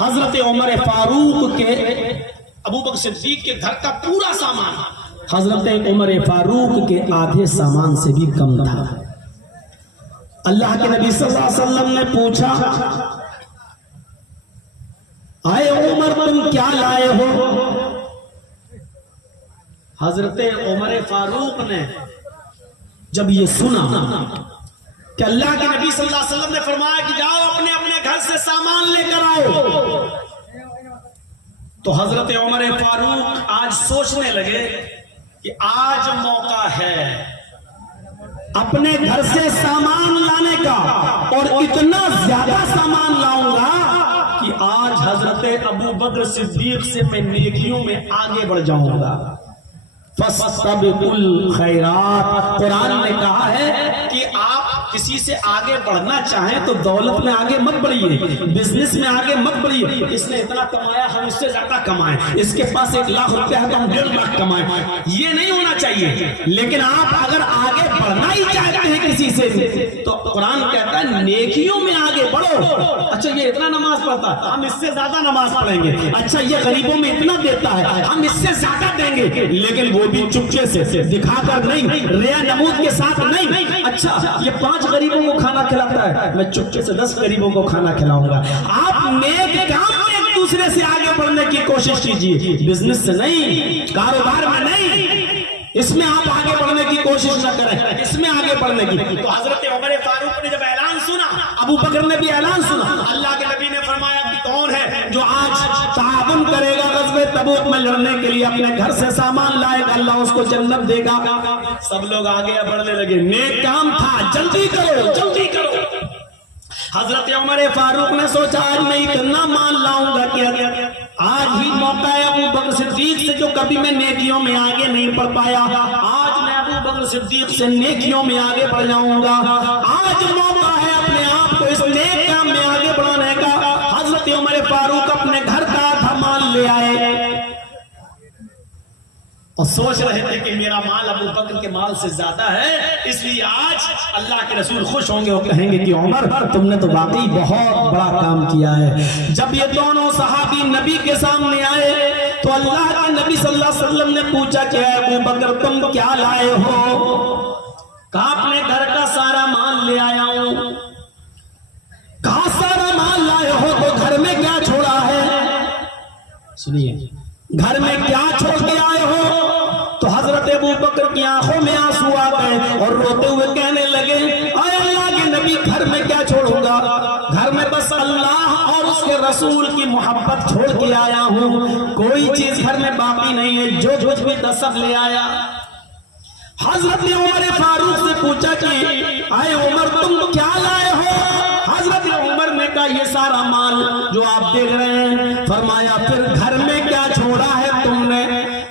حضرت عمر فاروق کے ابو بکر صدیق کے گھر کا پورا سامان حضرت عمر فاروق کے آدھے سامان سے بھی کم تھا۔ اللہ کے نبی صلی اللہ علیہ وسلم نے پوچھا آئے عمر تم کیا لائے ہو؟ حضرت عمر فاروق نے جب یہ سنا کہ اللہ کے نبی صلی اللہ علیہ وسلم نے فرمایا کہ جاؤ اپنے اپنے گھر سے سامان لے کر آؤ، تو حضرت عمر فاروق آج سوچنے لگے کہ آج موقع ہے اپنے گھر سے سامان لانے کا، اور اتنا زیادہ سامان لاؤں گا کہ آج حضرت ابو بکر صدیق سے میں نیکیوں میں آگے بڑھ جاؤں گا۔ فَاسْتَبِقُوا الْخَيْرَاتِ، قرآن نے کہا ہے کہ آپ کسی سے آگے بڑھنا چاہیں تو دولت میں آگے مت بڑھیے، بزنس میں آگے مت بڑھیے۔ اس نے اتنا کمایا ہم اس سے زیادہ کمائیں، اس کے پاس 1 لاکھ روپیہ ہے تو ہم 1.5 لاکھ کمائیں، یہ نہیں ہونا چاہیے۔ لیکن آپ اگر آگے بڑھنا ہی چاہتے ہیں کسی سے تو قرآن کہتا ہے نیکیوں میں آگے بڑھو۔ اچھا یہ اتنا نماز پڑھتا ہے ہم اس سے زیادہ نماز پڑھیں گے، اچھا یہ غریبوں میں اتنا دیتا ہے ہم اس سے زیادہ دیں گے، لیکن وہ بھی چپکے سے دکھا کر نہیں، ریا نمود کے ساتھ نہیں۔ اچھا یہ 5 غریبوں کو کھانا کھلاتا ہے میں چپکے سے 10 غریبوں کو کھانا کھلاؤں گا۔ آپ نیک کام میں ایک دوسرے سے آگے بڑھنے کی کوشش کیجیے، بزنس سے نہیں، کاروبار میں نہیں، اس میں آپ آگے بڑھنے کی کوشش نہ کریں، اس میں آگے بڑھنے کی۔ تو حضرت عمر فاروق نے جب اعلان سنا، ابو بکر نے بھی اعلان سنا، اللہ کے نبی نے فرمایا کہ کون ہے جو آج تعاون کرے گا غزوہ تبوک میں لڑنے کے لیے، اپنے گھر سے سامان لائے گا، اللہ اس کو جنت دے گا۔ سب لوگ آگے بڑھنے لگے، نیک کام تھا، جلدی کرو جلدی کرو۔ حضرت عمر فاروق نے سوچا آج میں اتنا مال لاؤں گا کہ آج ہی موقع ہے ابو بکر صدیق سے جو کبھی میں نیکیوں میں آگے نہیں بڑھ پایا، آج میں ابو بکر صدیق سے نیکیوں میں آگے بڑھ جاؤں گا۔ آج موقع ہے اپنے آپ کو اس نیک کام میں آگے بڑھانے کا۔ حضرت عمر فاروق اپنے گھر کا آدھا مال لے آئے اور سوچ رہے تھے کہ میرا مال ابو بکر کے مال سے زیادہ ہے، اس لیے آج اللہ کے رسول خوش ہوں گے اور کہیں گے کہ عمر تم نے تو واقعی بہت بڑا کام کیا ہے۔ جب یہ دونوں صحابی نبی کے سامنے آئے تو اللہ کے نبی صلی اللہ علیہ وسلم نے پوچھا کہ اے ابو بکر تم کیا لائے ہو؟ کہا اپنے گھر کا سارا مال لے آیا ہوں۔ کہا سارا مال لائے ہو تو گھر میں کیا چھوڑا ہے؟ سنیے، گھر میں کیا چھوڑ کے آئے ہو؟ تو حضرت ابو بکر کی آنکھوں میں آنسو آ گئے اور روتے ہوئے کہنے لگے اے اللہ کے نبی گھر میں کیا چھوڑوں گا؟ گھر میں بس اللہ اور اس کے رسول کی محبت چھوڑ کے آیا ہوں، کوئی چیز گھر میں باقی نہیں ہے، جو کچھ بھی تھا سب لے آیا۔ حضرت عمر فاروق سے پوچھا کہ اے عمر تم کیا لائے ہو؟ حضرت عمر نے کہا یہ سارا مال جو آپ دیکھ رہے ہیں۔ فرمایا پھر گھر میں کیا چھوڑا ہے تم نے؟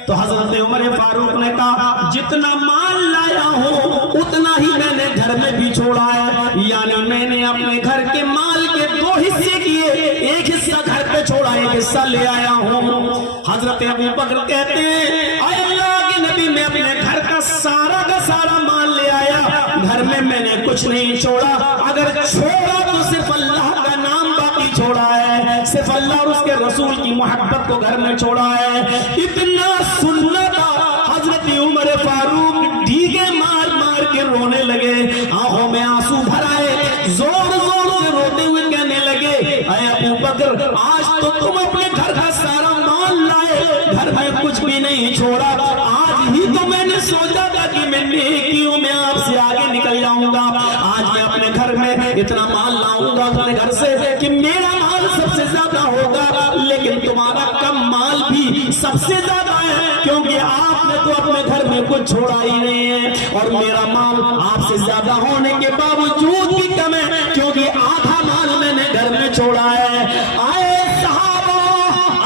تو حضرت عمر فاروق نے کہا جتنا مال لایا ہوں اتنا ہی میں نے گھر میں بھی چھوڑا ہے، یعنی میں نے اپنے گھر کے مال کے 2 حصے کیے، ایک حصہ گھر پہ چھوڑا، ایک حصہ لے آیا ہوں۔ حضرت ابو بکر کہتے ہیں اے اللہ کے نبی میں اپنے گھر کا سارا مال لے آیا، گھر میں نے کچھ نہیں چھوڑا، اگر چھوڑا تو صرف اللہ کا نام باقی چھوڑا ہے، صرف اللہ اور اس کے رسول کی محبت کو گھر میں چھوڑا ہے۔ اتنا سننا تھا حضرت عمر فاروق ڈھیگے مار مار کے رونے لگے، آنکھوں میں آنسو بھر آئے، زور زور سے روتے ہوئے کہنے لگے اے ابو بکر آج تو تم اپنے گھر کا سارا مال لائے، گھر میں کچھ بھی نہیں چھوڑا، آج ہی تو میں نے سوچا تھا کہ میں نیکیوں میں آپ سے آگے نکل جاؤں گا، آج میں اپنے گھر میں اتنا مال لاؤں گا اپنے گھر سے کہ میرا مال سب سے زیادہ ہوگا، لیکن تمہارا کم مال بھی سب سے زیادہ ہے، کیونکہ آپ نے تو اپنے گھر میں کچھ چھوڑا ہی نہیں ہے، اور میرا مال آپ سے زیادہ ہونے کے باوجود بھی کم ہے، کیونکہ آدھا مال میں نے گھر میں چھوڑا ہے۔ آئے صحابہ،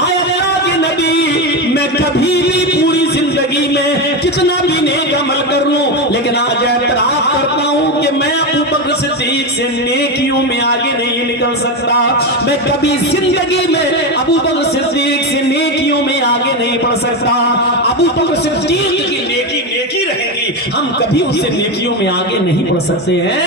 آئے اللہ کے نبی، میں کبھی بھی پوری زندگی میں کتنا بھی نیک عمل کر لوں، لیکن آج اعتراف کرتا ہوں کہ میں ابو بکر صدیق سے نیکیوں میں آگے نہیں نکل سکتا، میں کبھی زندگی میں ابو بکر صدیق سے نیکیوں میں آگے نہیں بڑھ سکتا۔ ابو بکر صدیق کی نیکی نیکی رہے گی، ہم کبھی اس سے نیکیوں میں آگے نہیں بڑھ سکتے ہیں۔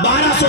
1200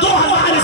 2000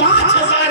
5000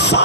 100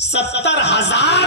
70,000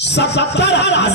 70,000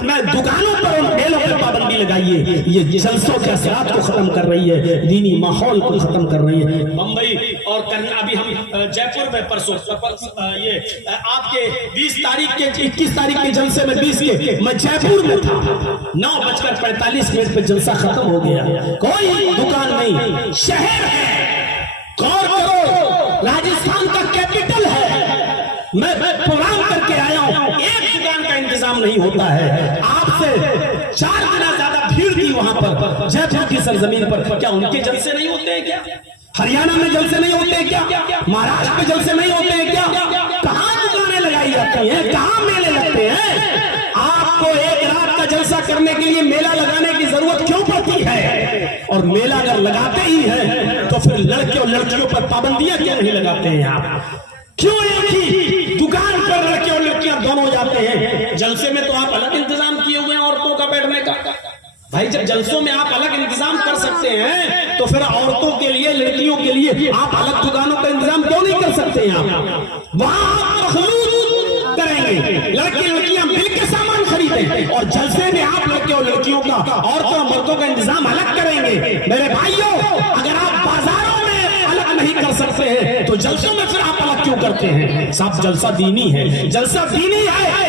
میں دکانوں پر اور میلوں پر پابندی لگائیے، یہ جلسوں کے اثرات کو ختم کر رہی ہے، دینی ماحول کو ختم کر رہی ہے۔ بمبئی اور ابھی ہم جے پور میں پرسوں یہ آپ کے 20 تاریخ کے 21 تاریخ کے جلسے میں 20 کے میں جے پور میں تھا، 9:45 پہ جلسہ ختم ہو گیا، کوئی دکان نہیں، شہر ہے، غور کرو، راجستھان کا کیپٹل ہے، میں پروگرام کر کے آیا ہوں، ایک دکان کا انتظام نہیں ہوتا ہے، آپ سے 4 گنا زیادہ بھیڑ تھی وہاں پر جے پور کی سرزمین پر، کیا ان کے جلسے نہیں ہوتے ہیں کیا؟ ہریانہ میں جلسے نہیں ہوتے ہیں کیا؟ مہاراشٹر میں جلسے نہیں ہوتے ہیں کیا؟ کہاں دکانیں لگائی جاتی ہیں، کہاں میلے لگتے ہیں؟ آپ کو ایک رات کا جلسہ کرنے کے لیے میلہ لگانے کی ضرورت کیوں پڑتی ہے؟ اور میلہ اگر لگاتے ہی ہیں تو پھر لڑکے اور لڑکیوں پر پابندیاں کیوں نہیں لگاتے ہیں آپ؟ کیوں ایک ہی دکان پر لڑکے اور لڑکیاں دونوں جاتے ہیں؟ جلسے میں تو آپ الگ انتظام کیے ہوئے ہیں عورتوں کا بیٹھنے کا، بھائی جب جلسوں میں آپ الگ انتظام کر سکتے ہیں تو پھر عورتوں کے لیے لڑکیوں کے لیے آپ الگ دکانوں کا انتظام کیوں نہیں کر سکتے ہیں؟ آپ وہاں آپ مخلوط کریں گے، لڑکے لڑکیاں مل کے سامان خریدیں، اور جلسے میں آپ لڑکے اور لڑکیوں کا عورتوں اور مردوں کا انتظام الگ کریں گے۔ میرے بھائیوں، اگر آپ بازاروں میں الگ نہیں کر سکتے ہیں تو جلسوں میں پھر آپ الگ کیوں کرتے ہیں؟ صاحب جلسہ دینی ہے، جلسہ دینی ہے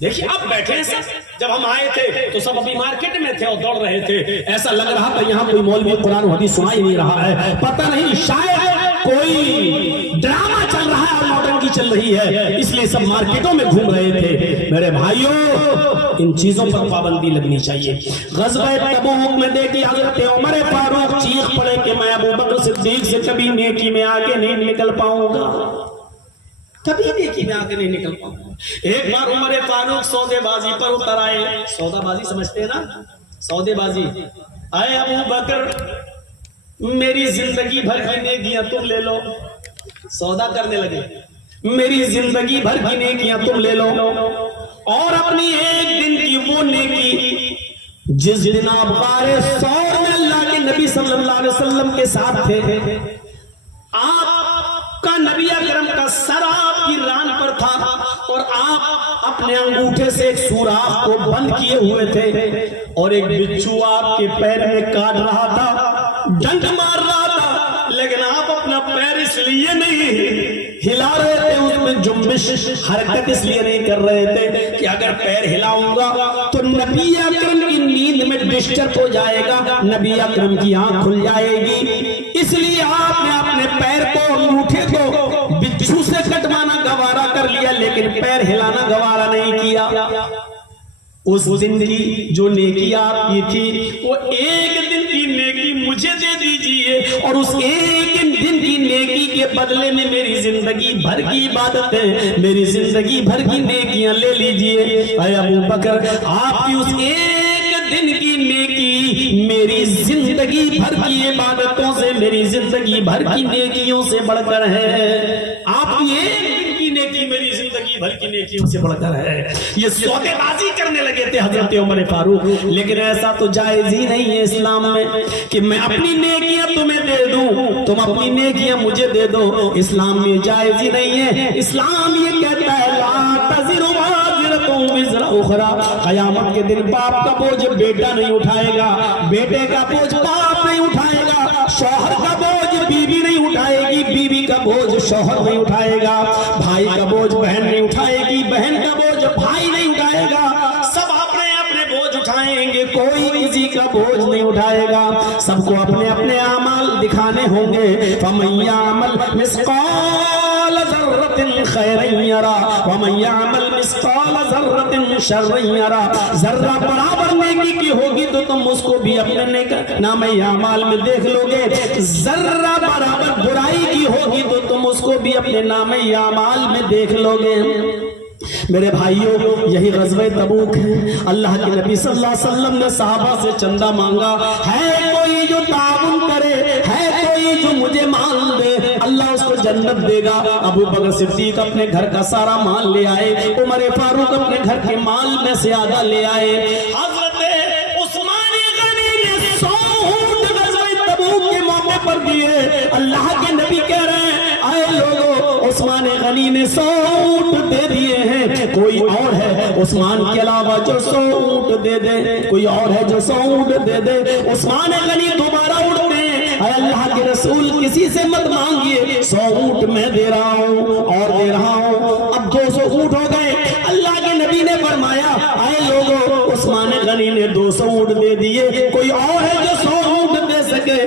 دیکھیے آپ بیٹھے ہیں سب، جب ہم آئے تھے تو سب ابھی مارکیٹ میں تھے اور دوڑ رہے تھے، ایسا لگ رہا تھا یہاں کوئی مولوی قرآن و حدیث سنا ہی نہیں رہا ہے، پتہ نہیں شاید کوئی ڈرامہ چل رہا ہے اور نوٹنکی چل رہی ہے، اس لیے سب مارکیٹوں میں گھوم رہے تھے۔ میرے بھائیوں، ان چیزوں پر پابندی لگنی چاہیے۔ غزوہ تبوک میں دیکھی حضرت عمر فاروق چیخ پڑے کہ میں ابو بکر صدیق سے کبھی نیکی میں آگے نہیں نکل پاؤں گا، کبھی نیکی میں آگے نہیں نکل پاؤں گا۔ ایک بار عمر فاروق سودے بازی پر اتر آئے، سودا بازی سمجھتے ہیں نا، سودے بازی، اے ابو بکر میری زندگی بھر کی نیکیاں تم لے لو، سودا کرنے لگے، میری زندگی بھر کی نیکیاں تم لے لو، اور اپنی ایک دن کی وہ نیکی جس دن آپ غار ثور میں اللہ کے نبی صلی اللہ علیہ وسلم کے ساتھ تھے، آپ کا نبی اکرم کا سر آپ کی ران پر تھا اور آپ اپنے انگوٹھے سے ایک سوراخ کو بند کیے ہوئے تھے، اور ایک بچھو آپ کے پیر میں کاٹ رہا تھا، ڈنک مار رہا تھا، لیکن آپ اپنا پیر اس لیے نہیں ہلا رہے تھے، اس میں جنبش حرکت اس لیے نہیں کر رہے تھے کہ اگر پیر ہلاؤں گا تو نبی اکرم کی نیند میں ڈسٹرب ہو جائے گا، نبی اکرم کی آنکھ کھل جائے گی، اس لیے آپ نے اپنے پیر کو انگوٹھے کو بچھو سے کٹوانا گوارا کر لیا لیکن پیر ہلانا گوارا نہیں کیا۔ اس دن کی جو نیکی آپ کی تھی وہ ایک دن کی نیکی مجھے دے دیجئے، اور اس ایک دن کی نیکی کے بدلے میں میری زندگی بھر کی عبادتیں، میری زندگی بھر کی نیکیاں لے لیجئے۔ اے ابو بکر، آپ کی اس ایک دن کی نیکی میری زندگی بھر کی عبادتوں سے، میری زندگی بھر کی نیکیوں سے بڑھ کر ہے، آپ کی ایک دن کی نیکی میری زندگی بھر کی نیکیوں سے بڑھ کر ہے۔ یہ سودے بازی کرنے لگے تھے حضرت عمر فاروق، لیکن ایسا تو جائز ہی نہیں ہے اسلام میں کہ میں اپنی نیکیاں تمہیں دے دوں، تم اپنی نیکیاں مجھے دے دو، اسلام میں جائز ہی نہیں ہے۔ اسلام یہ کہتا ہے لا تزر وازرۃ وزر اخری، قیامت کے دن باپ کا بوجھ بیٹا نہیں اٹھائے گا، بیٹے کا بوجھ باپ نہیں اٹھائے گا، شوہر کا بوجھ بیوی نہیں اٹھائے گی، بیوی کا بوجھ شوہر نہیں اٹھائے گا، بھائی کا بوجھ بہن نہیں اٹھائے گی، بہن کا بوجھ بھائی نہیں اٹھائے گا، سب اپنے اپنے بوجھ اٹھائیں گے، کوئی کسی کا بوجھ نہیں اٹھائے گا، سب کو اپنے اپنے اعمال دکھانے ہوں گے۔ فَمَن يَعْمَلْ مِثْقَالَ ذَرَّةٍ خَيْرًا يَرَهُ وَمَن يَعْمَلْ مِثْقَالَ ذَرَّةٍ شَرًّا يَرَهُ، ذرہ برابر نیکی کی ہوگی تو تم اس کو بھی اپنے نام اعمال میں دیکھ لو گے، ذرہ برابر برائی کی ہوگی تو تم اس کو بھی اپنے نام اعمال میں دیکھ لو گے۔ میرے بھائیوں، یہی غزوہ تبوک ہے۔ اللہ کے نبی صلی اللہ علیہ وسلم نے صحابہ سے چندہ مانگا، ہے کوئی جو تعاون کرے، ہے کوئی جو مجھے مال دے، اللہ اس کو جنت دے گا۔ ابو بکر صدیق اپنے گھر کا سارا مال لے آئے، عمر فاروق اپنے گھر کے مال میں سے آدھا لے آئے، حضرت عثمان غنی نے 100 اونٹ غزوہ تبوک کے موقع پر دیے۔ اللہ کے نبی کہہ رہے ہیں، اے لوگوں، عثمان غنی نے 100 اونٹ دے دیے ہیں، کوئی اور ہے عثمان کے علاوہ جو 100 اونٹ دے دے، کوئی اور ہے جو 100 اونٹ دے دے۔ عثمان غنی دوبارہ اٹھتے ہیں، اے اللہ کے رسول کسی سے مت مانگیے، 100 اونٹ میں دے رہا ہوں اور دے رہا ہوں۔ اب 200 اونٹ ہو گئے، اللہ کے نبی نے فرمایا اے لوگوں عثمان غنی نے 200 اونٹ دے دیے، کوئی اور ہے جو 100 اونٹ دے سکے؟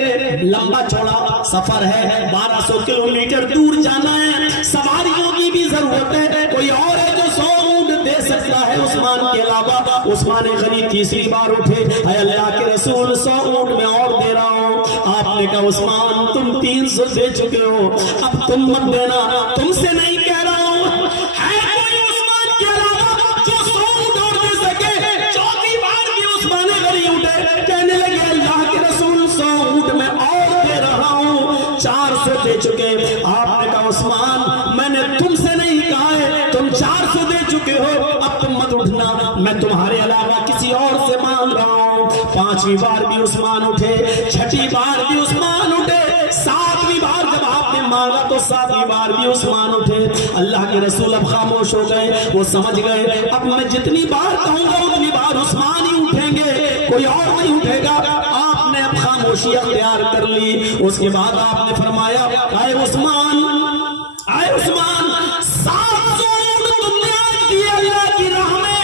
لمبا چوڑا سفر ہے، 1200 کلومیٹر دور جانا ہے، سواریوں کی بھی ضرورت ہے، کوئی اور ہے جو 100 اونٹ دے سکتا ہے عثمان کے علاوہ؟ عثمان غنی تیسری بار اٹھے، اے اللہ کے رسول 100 اونٹ میں اور دے رہا ہوں۔ آپ نے کہا عثمان تم 300 دے چکے ہو، اب تم مت دینا، تم سے نہیں کہہ رہا ہوں، ہے کوئی عثمان کے علاوہ جو 100 اونٹ اور دے سکے؟ چوتھی بار بھی عثمان غنی اٹھے، کہنے لگے اللہ کے رسول 100 اونٹ میں اور دے رہا ہوں، 400 دے چکے۔ آپ نے کہا عثمان میں نے تم سے نہیں کہا ہے، تم 400 دے چکے ہو، اب تم مت اٹھنا، میں تمہارے علاوہ کسی اور سے مانگ رہا ہوں۔ 5ویں بار بھی عثمان اٹھے، 6ٹھی بار بھی عثمان اٹھے، 7ویں بار جب آپ نے مانگا تو 7ویں بار بھی عثمان اٹھے۔ اللہ کے رسول اب خاموش ہو گئے، وہ سمجھ گئے اب میں جتنی بار کہوں گا اتنی بار عثمان ہی اٹھیں گے، کوئی اور نہیں اٹھے گا۔ آپ نے اب خاموشی اختیار کر لی۔ اس کے بعد آپ نے فرمایا اے عثمان، اے عثمان 700 اونٹ تم نے آج دیے اللہ کی راہ میں،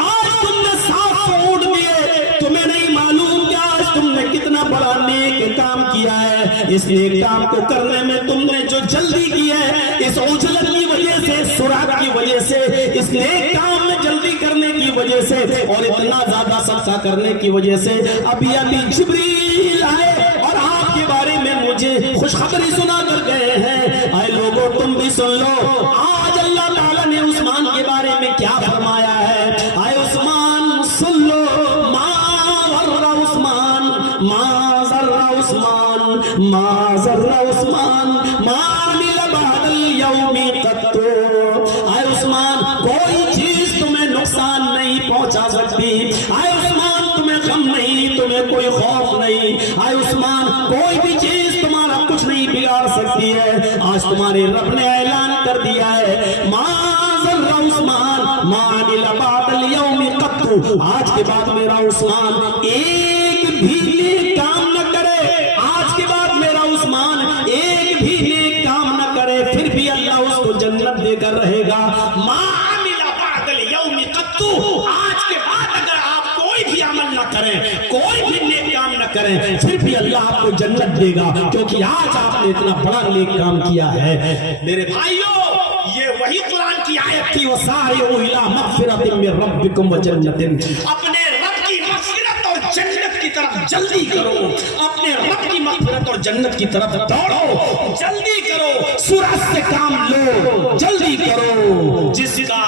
آج تم نے 700 اونٹ دیے، تمہیں نہیں معلوم کہ آج تم نے کتنا بڑا نیک کام کیا ہے۔ اس نیک کام کو کرنے میں تم نے جو جلدی کی ہے، اس عجلت کی وجہ سے، سرعت کی وجہ سے، اس نیک کام میں جلدی کرنے کی وجہ سے اور اتنا زیادہ صدقہ کرنے کی وجہ سے ابھی جبریل آئے اور آپ کے بارے میں مجھے خوشخبری سنا کر گئے ہیں۔ اے لوگوں تم بھی سن لو، آج اللہ تعالیٰ نے عثمان کے بارے میں کیا فرمایا ہے۔ اے عثمان سن لو، ما ضر عثمان، ما ضر عثمان، ما ضر عثمان، ما عمل بعد اليوم قط۔ اے عثمان کوئی چیز تمہیں نقصان نہیں پہنچا سکتی، اے عثمان تمہیں غم نہیں، تمہیں کوئی خوف نہیں، اے عثمان کوئی بھی چیز تمہارا کچھ نہیں بگاڑ سکتی ہے۔ آج تمہارے رب نے اعلان کر دیا ہے ما ضر عثمان ما عمل بعد اليوم قط، آج کے بعد میرا عثمان ایک بھی نیک کام نہ کرے، آج کے بعد میرا عثمان ایک بھی نیک کام نہ کرے، پھر بھی اللہ اس کو جنت دے کر رہے گا۔ ما عمل بعد اليوم قط، آج کے بعد اگر آپ کوئی بھی عمل نہ کریں، کوئی بھی نیک کام نہ کریں، پھر بھی اللہ آپ کو جنت دے گا، کیونکہ آج آپ نے اتنا بڑا نیک کام کیا ہے۔ میرے بھائیوں یہ وہی قرآن کی آیت تھی، وَسَارِعُوا إِلَىٰ مَغْفِرَةٍ مِّن رَّبِّكُمْ وَجَنَّةٍ، اپنے رب کی مغفرت اور جنت کی طرف جلدی کرو، اپنے رب کی مغفرت اور جنت کی طرف دوڑو، جلدی کرو، سرعت سے کام لو، جلدی کرو، جس کا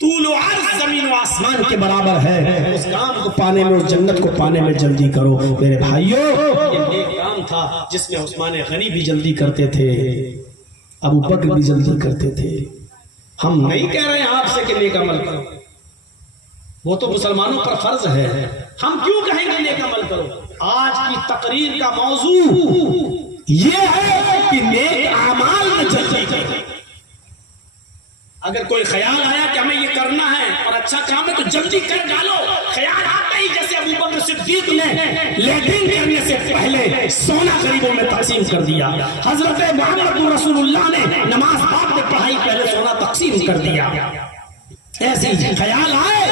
طول و عرض زمین و آسمان کے برابر ہے، اس کام کو پانے میں، اس جنت کو پانے میں جلدی کرو۔ میرے بھائیوں یہ ایک کام تھا جس میں عثمان غنی بھی جلدی کرتے تھے، ابو بکر بھی جلدی کرتے تھے۔ ہم نہیں کہہ رہے ہیں آپ سے کہ نیک عمل کرو، وہ تو مسلمانوں پر فرض ہے، ہم کیوں کہیں گے نیک عمل کرو؟ آج کی تقریر کا موضوع یہ ہے کہ نیک اعمال میں جلدی کرو۔ اگر کوئی خیال آیا کہ ہمیں یہ کرنا ہے اور اچھا کام ہے تو جلدی کر ڈالو، خیال آتا ہی جیسے ابو بکر صدیق نے لیٹرین کرنے سے پہلے سونا غریبوں میں تقسیم کر دیا، حضرت محمد رسول اللہ نے نماز بعد میں پڑھائی پہلے سونا تقسیم کر دیا۔ ایسی خیال آئے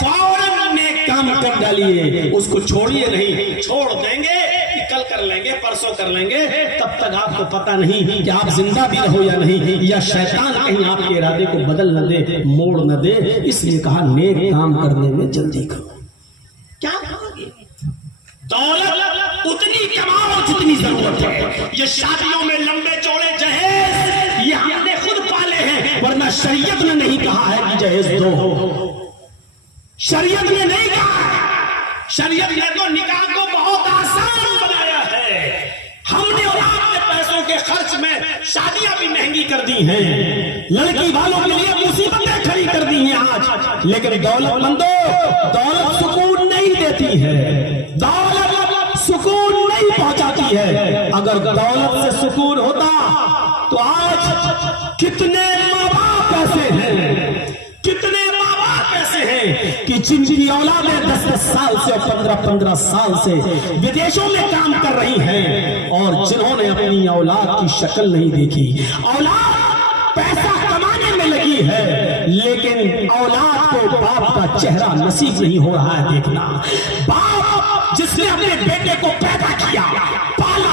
فوراً نیک کام کر ڈالیے، اس کو چھوڑیے نہیں، چھوڑ دیں گے کل کر لیں گے، پرسوں کر لیں گے، تب تک آپ کو پتہ نہیں کہ آپ زندہ بھی رہو یا نہیں، یا شیطان کہیں آپ کے ارادے کو بدل نہ دے، موڑ نہ دے۔ اس لیے کہا نیک کام کرنے میں جلدی کرو۔ کیا کہو گے؟ دولت اتنی کماؤ جتنی ضرورت ہے، یہ شادیوں میں لمبے چوڑے جہیز یہ ہم نے خود پالے ہیں، ورنہ شریعت نے نہیں کہا ہے کہ جہیز دو، شریعت نے نہیں کہا، شریعت نے تو نکاح کو بہت آسان بنایا ہے۔ ہم نے اور آپ نے پیسوں کے خرچ میں شادیاں بھی مہنگی کر دی ہیں، لڑکی والوں کے لیے مصیبتیں کھڑی کر دی ہیں آج، لیکن دولت مندوں، دولت سکون نہیں دیتی ہے، دولت سکون نہیں پہنچاتی ہے۔ اگر دولت سے سکون ہوتا تو آج کتنے ماں باپ ایسے ہیں، کتنے ماں باپ ایسے ہیں کہ جن کی اولادیں 10-10 سال سے اور 15-15 سال سے ودیشوں میں کام کر رہی ہیں اور جنہوں نے اپنی اولاد کی شکل نہیں دیکھی. اولاد پیسہ کمانے میں لگی ہے لیکن اولاد کو باپ کا چہرہ نصیب نہیں ہو رہا ہے دیکھنا. باپ جس نے اپنے بیٹے کو پیدا کیا، پالا،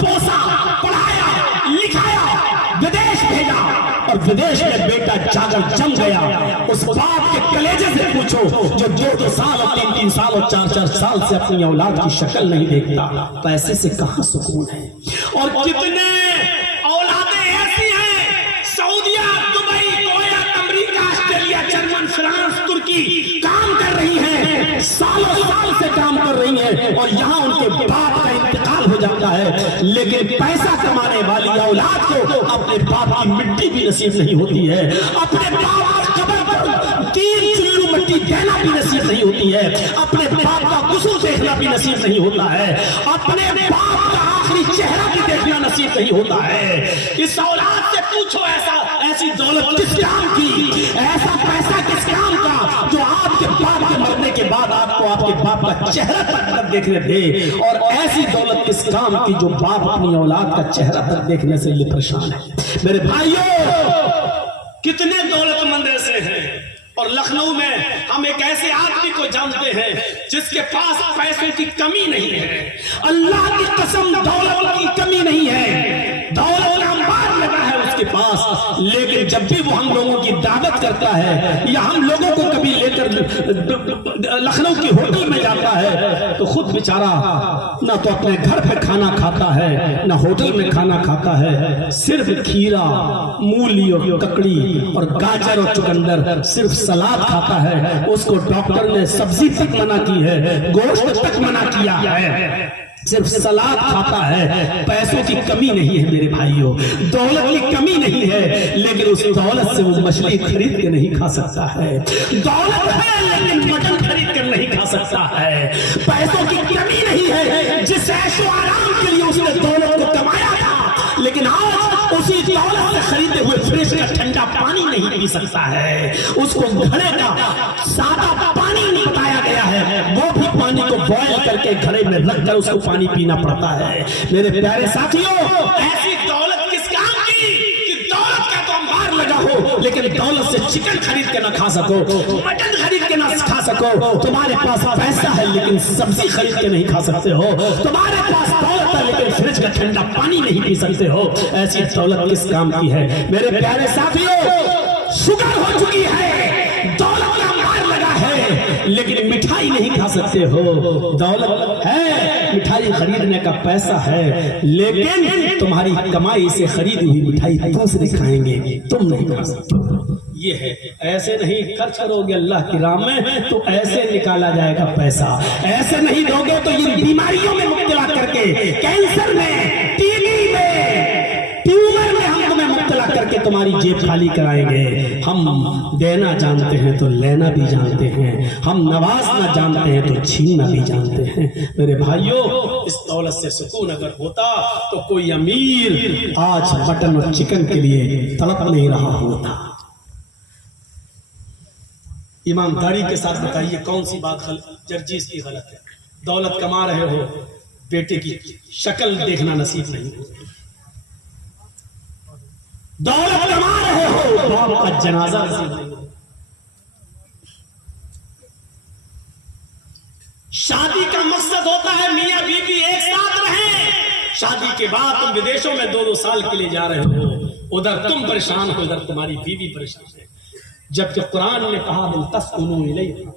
پوسا، پڑھایا، لکھایا، ودیش بھیجا اور ودیش میں بیٹا جا کر جم گیا، اس باپ کے کلیجے سے پوچھو جو 2-2 سال اور 3-3 سال اور 4-4 سال سے اپنی اولاد کی شکل نہیں دیکھتا، پیسے سے کہاں سکون ہے. اور کتنے اولادیں ایسی ہیں سعودیہ، دبئی، کویت، امریکہ، آسٹریلیا، جرمن، فرانس، ترکی کام کر رہی ہیں، سالوں سال سے کام کر رہی ہیں اور یہاں ان کے باپ کا انتقال ہو جاتا ہے لیکن پیسہ کمانے والی اولاد کو اپنے باپ کی مٹی بھی نصیب نہیں ہوتی ہے، اپنے باپ کی قبر پر 3 چلو مٹی دینا بھی نصیب نہیں ہوتی ہے، اپنے باپ کا غسل دیکھنا بھی نصیب نہیں ہوتا ہے، اپنے باپ کا آخری چہرہ بھی دیکھنا نصیب نہیں ہوتا ہے. اس اولاد سے پوچھو ایسی دولت کس کام کی، ایسا پیسہ کس کام کا جو آپ کے باپ کے مرنے کے بعد آپ کو آپ کے باپ کا چہرہ تک دیکھنے دے، اور ایسی دولت کس کام کی جو باپ اپنی اولاد کا چہرہ تک دیکھنے سے یہ پریشان ہے. میرے بھائیوں، کتنے دولت مند ایسے ہیں. اور لکھنؤ میں ہم ایک ایسے آدمی کو جانتے ہیں جس کے پاس پیسوں کی کمی نہیں ہے، اللہ کی قسم دولت کی کمی نہیں ہے، دولت کا انبار لگا ہے اس کے پاس، لیکن جب بھی وہ ہم لوگوں کی دعوت کرتا ہے یا ہم لوگوں کو کبھی لے کر لکھنؤ کی ہوٹل میں جاتا ہے تو خود بیچارہ نہ تو اپنے گھر پہ کھانا کھاتا ہے نہ ہوٹل میں کھانا کھاتا ہے، صرف کھیرا، مولی اور ککڑی اور گاجر اور چقندر، صرف سلاد کھاتا ہے. اس کو ڈاکٹر نے سبزی تک منع کی ہے، گوشت تک منع کیا ہے، صرف سلاد کھاتا ہے. پیسوں کی کمی نہیں ہے میرے بھائیوں، دولت کی کمی نہیں ہے لیکن اس دولت سے وہ مچھلی خرید کے نہیں کھا سکتا ہے. دولت ہے لیکن مٹن خرید کر نہیں کھا سکتا ہے. پیسوں کی کمی نہیں ہے، جس عیش و آرام کے لیے اس نے دولت کو کمایا تھا لیکن آج اسی دولت سے خریدے ہوئے فریج کا ٹھنڈا پانی نہیں پی سکتا ہے. اس کو گھڑے کا سادہ پانی نہیں بتایا گیا ہے، وہ بھی پانی کو بوائل کر کے گھڑے میں رکھ کر اس کو پانی پینا پڑتا ہے. میرے پیارے ساتھیوں، ایسی دولت کس کام کی کہ دولت کا تو انبار لگا ہو لیکن دولت سے چکن خرید کے نہ کھا سکو، مٹن خرید کے نہ کھا سکو. تمہارے پاس پیسہ ہے لیکن سبزی خرید کے نہیں کھا سکتے ہو، تمہارے پاس دولت ہے لیکن فریج کا ٹھنڈا پانی نہیں پی سکتے ہو. ایسی دولت کس کام کی ہے؟ میرے پیارے ساتھیوں، شوگر ہو چکی ہے، دولت کا انبار لگا ہے لیکن مٹھائی نہیں کھا سکتے ہو. دولت ہے، مٹھائی خریدنے کا پیسہ ہے لیکن تمہاری کمائی سے خریدی ہوئی مٹھائی دوسرے کھائیں گے، تم نہیں کھا سکتے. یہ ہے، ایسے نہیں خرچ کرو گے اللہ کی راہ میں تو ایسے نکالا جائے گا پیسہ، ایسے نہیں دو گے تو یہ بیماریوں میں مبتلا کر کے، کینسر میں، ٹی بی میں، ٹیومر میں ہم تمہیں مبتلا کر کے تمہاری جیب خالی کرائیں گے. ہم دینا جانتے ہیں تو لینا بھی جانتے ہیں، ہم نوازنا جانتے ہیں تو چھیننا بھی جانتے ہیں. میرے بھائیوں، اس دولت سے سکون اگر ہوتا تو کوئی امیر آج مٹن اور چکن کے لیے تڑپ نہیں رہا ہوتا. ایمانداری کے ساتھ بتائیے کون سی بات جرجیز کی غلط ہے؟ دولت کما رہے ہو، بیٹے کی شکل دیکھنا نصیب نہیں ہو، دولت کما رہے ہو، باپ کا جنازہ نصیب نہیں ہو. شادی کا مقصد ہوتا ہے میاں بیوی ایک ساتھ رہیں، شادی کے بعد تم ودیشوں میں 2-2 سال کے لیے جا رہے ہو، ادھر تم پریشان ہو، ادھر تمہاری بیوی پریشان ہے. جبکہ قرآن نے کہا لِتَسْكُنُوا إِلَيْهَا،